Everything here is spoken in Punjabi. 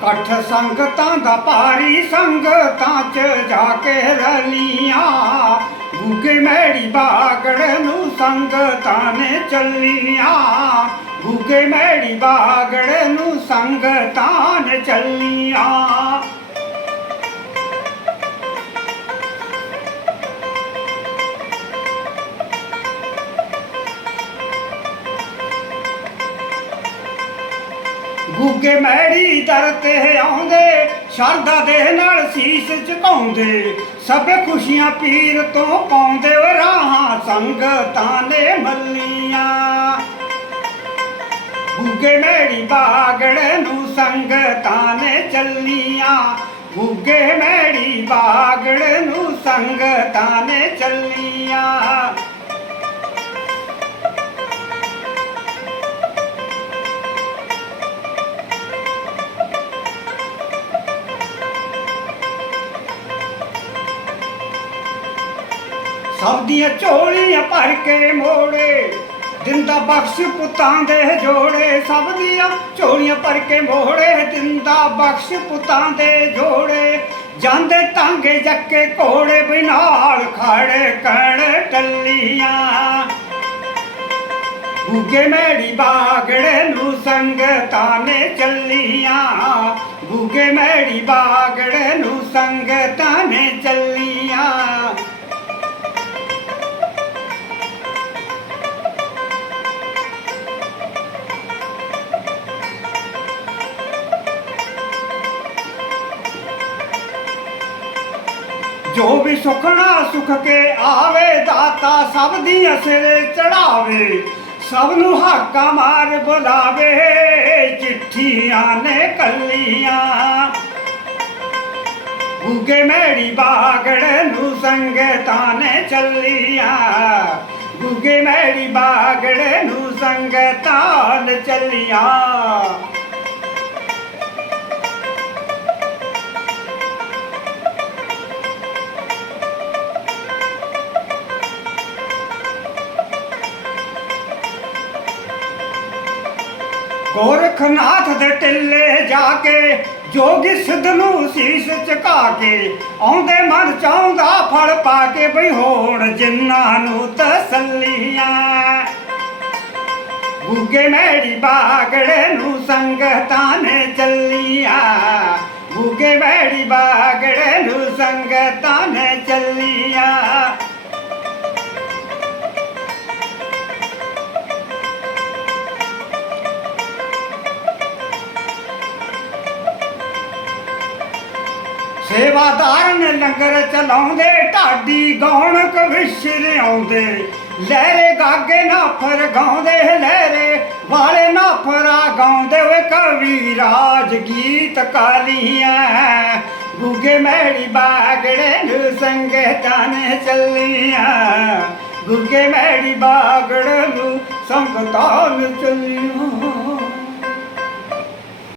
ਇਕੱਠ ਸੰਗਤਾਂ ਦਾ ਭਾਰੀ ਸੰਗਤਾਂ ਚ ਜਾ ਕੇ ਰਲੀਆਂ। ਗੁੱਗੇ ਮੈੜੀ ਬਾਗੜ ਨੂੰ ਸੰਗਤਾਂ ਨੇ ਚੱਲੀਆਂ। ਗੁੱਗੇ ਮੈੜੀ ਬਾਗੜ ਨੂੰ ਸੰਗਤਾਂ ਨੇ ਚੱਲੀਆਂ। ਗੁੱਗੇ ਮੈੜੀ ਦਰ ਤੇ ਆਉਂਦੇ ਸ਼ਰਦਾ ਦੇ ਨਾਲ ਸੀਸ ਝੁਕਾਉਂਦੇ। ਸਭੇ ਖੁਸ਼ੀਆਂ ਪੀਰ ਤੋਂ ਪਾਉਂਦੇ ਓ ਰਾਹਾਂ ਸੰਗਤਾਂ ਨੇ ਮੱਲੀਆਂ। ਗੁੱਗੇ ਮੈੜੀ ਬਾਗੜ ਨੂੰ ਸੰਗਤਾਂ ਨੇ ਚੱਲੀਆਂ। ਗੁੱਗੇ ਮੈੜੀ ਬਾਗੜ ਨੂੰ ਸੰਗਤਾਂ ਨੇ ਚੱਲੀਆਂ। ਸਭ ਦੀਆਂ ਝੋਲੀਆਂ ਭਰ ਕੇ ਮੋੜੇ, ਦਿੰਦਾ ਬਖਸ਼ ਪੁੱਤਾਂ ਦੇ ਜੋੜੇ ਸਭ ਦੀਆਂ ਝੋਲੀਆਂ ਭਰ ਕੇ ਮੋੜੇ, ਦਿੰਦਾ ਬਖਸ਼ ਪੁੱਤਾਂ ਦੇ ਜੋੜੇ, ਜਾਂਦੇ ਟਾਂਗੇ ਜੱਕੇ ਘੋੜੇ ਬਿਨਾਲ ਖੜੇ ਕਣ ਟੱਲੀਆਂ। ਗੁੱਗੇ ਮੈੜੀ ਬਾਗੜੇ ਨੂੰ ਸੰਗਤਾਂ ਨੇ ਚੱਲੀਆਂ, ਗੁੱਗੇ ਮੈੜੀ ਬਾਗੜੇ ਨੂੰ ਸੰਗਤਾਂ ਨੇ ਚੱਲੀਆਂ। ਜੋ ਵੀ ਸੁਖਣਾ ਸੁਖ ਕੇ ਆਵੇ, ਦਾਤਾ ਸਭ ਦੀਆਂ ਸਿਰੇ ਚੜਾਵੇ। ਸਭ ਨੂੰ ਹਾਕਾ ਮਾਰ ਬੁਲਾਵੇ, ਚਿੱਠੀਆਂ ਨੇ ਕੱਲੀਆਂ। ਗੁੱਗੇ ਮੈੜੀ ਬਾਗੜ ਨੂੰ ਸੰਗਤਾਂ ਨੇ ਚੱਲੀਆਂ। ਗੁੱਗੇ ਮੈੜੀ ਬਾਗੜ ਨੂੰ ਸੰਗਤਾਂ ਨੇ ਚੱਲੀਆਂ। ਗੋਰਖਨਾਥ ਦੇ ਟਿੱਲੇ ਜਾ ਕੇ, ਜੋਗੀ ਸਿੱਧ ਨੂੰ ਸੀਸ ਝੁਕਾ ਕੇ, ਆਉਂਦੇ ਮਨ ਚਾਹੁੰਦਾ ਫਲ ਪਾ ਕੇ ਬਈ ਹੋਣ ਜਿਨ੍ਹਾਂ ਨੂੰ ਤਸੱਲੀਆਂ। ਗੁੱਗੇ ਮੈੜੀ ਬਾਗੜੇ ਨੂੰ ਸੰਗਤਾਂ ਨੇ ਚੱਲੀਆਂ। ਗੁੱਗੇ ਮੈੜੀ ਬਾਗੜੇ ਨੂੰ ਸੰਗਤਾਂ ਨੇ ਚੱਲੀਆਂ। ਸੇਵਾਦਾਰ ਨੇ ਲੰਗਰ ਚਲਾਉਂਦੇ, ਢਾਡੀ ਗਾਉਣ ਕਵਿਸ਼ਰ ਆਉਂਦੇ ਲਹਿਰੇ ਗਾਗੇ ਨਾ ਫਰ ਗਾਉਂਦੇ, ਲਹਿਰੇ ਵਾਲੇ ਨਾ ਫਰਾ ਗਾਉਂਦੇ ਵੇ ਕਵੀ ਰਾਜ ਗੀਤ ਕਾਲੀਆਂ। ਗੁੱਗੇ ਮੈੜੀ ਬਾਗੜੇ ਨੂੰ ਸੰਗਤਾਂ ਨੇ ਚੱਲੀਆਂ। ਗੁੱਗੇ ਮੈੜੀ ਬਾਗੜ ਨੂੰ ਸੰਗਤਾਂ ਨੇ ਚੱਲੀਆਂ।